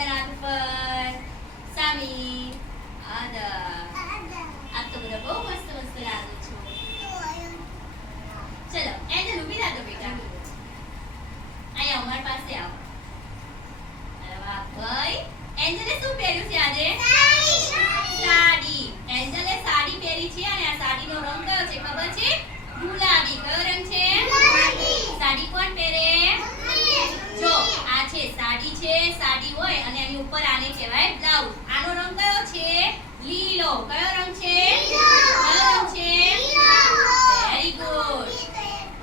બધાના હાથ ઉપર સામી આદા આ તો બધા બહુ મસ્ત મસ્ત લાગો છો. ચલો એન્જલ ઊભી થા તો બેટા અહીંયા અમાર પાસે આવો. અરે વાહ ભાઈ એન્જલે શું પહેર્યું છે આજે? સાડી. એન્જલે સાડી પહેરી છે અને આ સાડીનો રંગ કયો છે ખબર છે? ગુલાબી. કયો રંગ છે? ગુલાબી. સાડી કોણ પહેરે? જો આ છે સાડી છે. સાડી હોય અને એની ઉપર આને કહેવાય બ્લાઉઝ. આનો રંગ કયો છે? લીલો. કયો રંગ છે? કયો રંગ છે? Very good.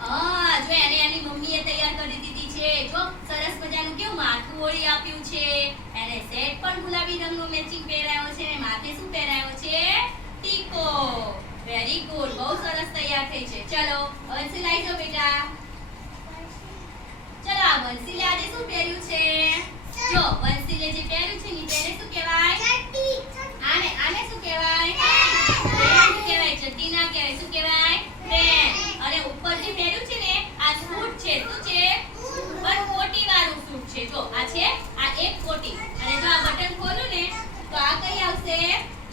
હા જો એને એની મમ્મીએ તૈયાર કરી દીધી છે. જો સરસ મજાનું કેવું માથું ઓળી આપ્યું છે. એને સેટ પણ ગુલાબી રંગનો મેચિંગ પહેરાયો છે અને માથે શું પહેરાયો છે? ટીકો. Very good. બહુ સરસ તૈયાર થઈ છે. ચલો વંશી લઈ જાઓ બેટા. ચલો આ વંશીલે આજે શું પહેર્યું છે? જો વંશીલે જે પહેર્યું છે ની તેને શું કહેવાય? આને શું કહેવાય? પેન્ટ કહેવાય. ચડ્ડી ના કહેવાય. શું કહેવાય? પેન્ટ. અને ઉપર જે પહેર્યું છે ને આ સૂટ છે. શું છે? પણ કોટી વાળું સૂટ છે. જો આ છે આ એક કોટી અને જો આ બટન ખોલું ને તો આ કઈ આવશે?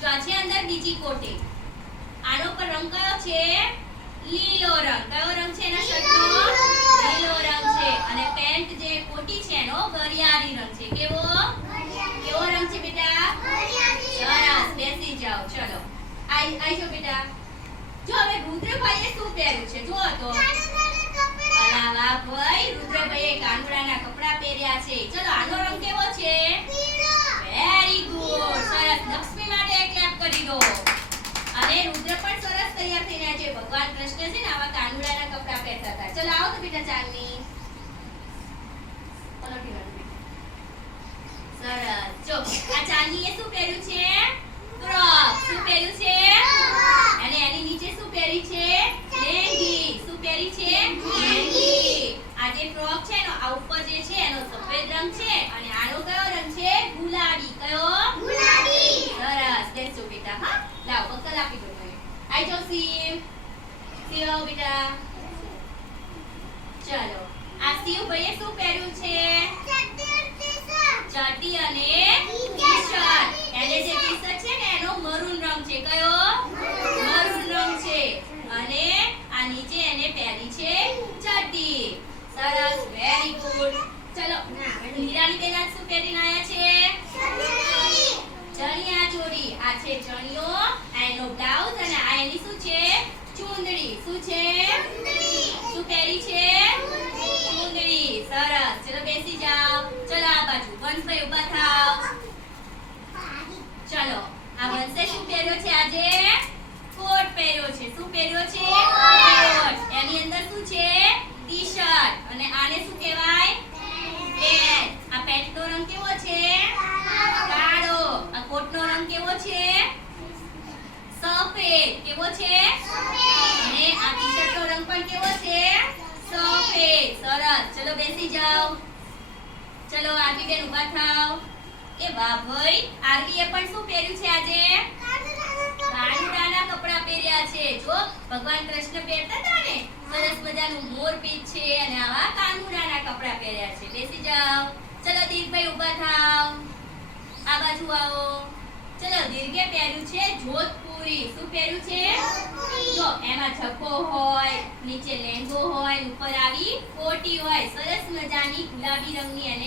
જો આ છે અંદર બીજી કોટી. આનો પર રંગ કયો છે? લીલો રંગ. કયો રંગ છે એના શર્ટનો? લીલો રંગ છે. અને પેન્ટ જે કોટી છે એનો ગરિયાળી રંગ છે. કેવો રંગ છે બેટા? સરસ. બેસી જાઓ. ચલો આઈ જાઓ બેટા. જો હવે રુદ્રભાઈએ શું પહેર્યું છે? જો તો અલા વાહ ભાઈ રુદ્રભાઈએ કાનુડાના કપડા પહેર્યા છે. ચલો આનો રંગ કેવો છે? Very good. સરસ. લક્ષ્મી માટે એક ક્લેપ કરી દો. અને રુદ્ર પણ સરસ તૈયાર થઈને છે. ભગવાન કૃષ્ણ છે ને આવા કાનુડાના કપડા પહેરતા હતા. ચલો આવો તો બેટા ચાંદની. પલોટી વાળું બેટા. સરસ. જો આ ચાંદનીએ શું પહેર્યું છે? ફ્રોક. શું પહેર્યું છે? અને એની નીચે શું પહેરી છે? લેંગી. શું પહેરી છે? લેંગી. આ જે ફ્રોક છે એનો આ ઉપર જે છે એનો સફેદ રંગ છે અને આનો કયો રંગ છે? ગુલાબી. કયો? ગુલાબી. સરસ. બેસો બેટા. હા લાવ બકલ આપી દો મને. આઈ જાઓ શિવ. શિવ આવો બેટા. ચલો આ શિવભાઈએ શું પહેર્યું છે? ચડ્ડી અને ટી-શર્ટ. એને જે ટી-શર્ટ છે ને એનો મરૂન રંગ છે. કયો? મરૂન રંગ છે. અને આ નીચે એને પહેરી છે ચડ્ડી. સરસ. Very good. ચલો લીરાની બેન આજ શું પહેરીને આયા છે? ચણિયા ચોળી. આ છે ચણિયો. આ એનો બ્લાઉઝ અને આ એની શું છે? ચુંદડી. શું છે? શું પહેરી છે? ચુંદડી. સરસ. ચલો બેસી જાઓ. ચલો આ બાજુ વંશભાઈ ઊભા થાઓ. ચલો આ વંશે શું પહેર્યો છે આજે? કોટ પહેર્યો છે. શું પહેર્યો છે? કોટ. એની અંદર શું છે? ટી-શર્ટ. અને આને શું કહેવાય? પેન્ટ. આ પેન્ટનો રંગ કેવો છે? કાળો. આ કોટનો રંગ કેવો છે? સફેદ. કેવો છે? અને આ ટી-શર્ટનો રંગ પણ કેવો છે? સફેદ. સરસ. ચલો બેસી જાઓ. ચલો આરવી બેન ઊભા થાઓ. એ વાહ ભાઈ આરવીએ પણ શું પહેર્યું છે આજે? કાનુડાના કપડા પહેર્યા છે. જો ભગવાન કૃષ્ણ પહેરતા હતા ને સરસ મજાનું મોરપીંછ છે અને આવા કાનુડાના કપડા પહેર્યા છે. બેસી જાઓ. ચલો દીપભાઈ ઊભા થાઓ. આ બાજુ આવો. ચલો દીર્ઘે પહેર્યું છે જોધપુરી. શું પહેર્યું છે? જો એમાં ઝપ્પો હોય, નીચે લેંગો હોય, ઉપર આવી કોટી હોય. સરસ મજાની ગુલાબી રંગની અને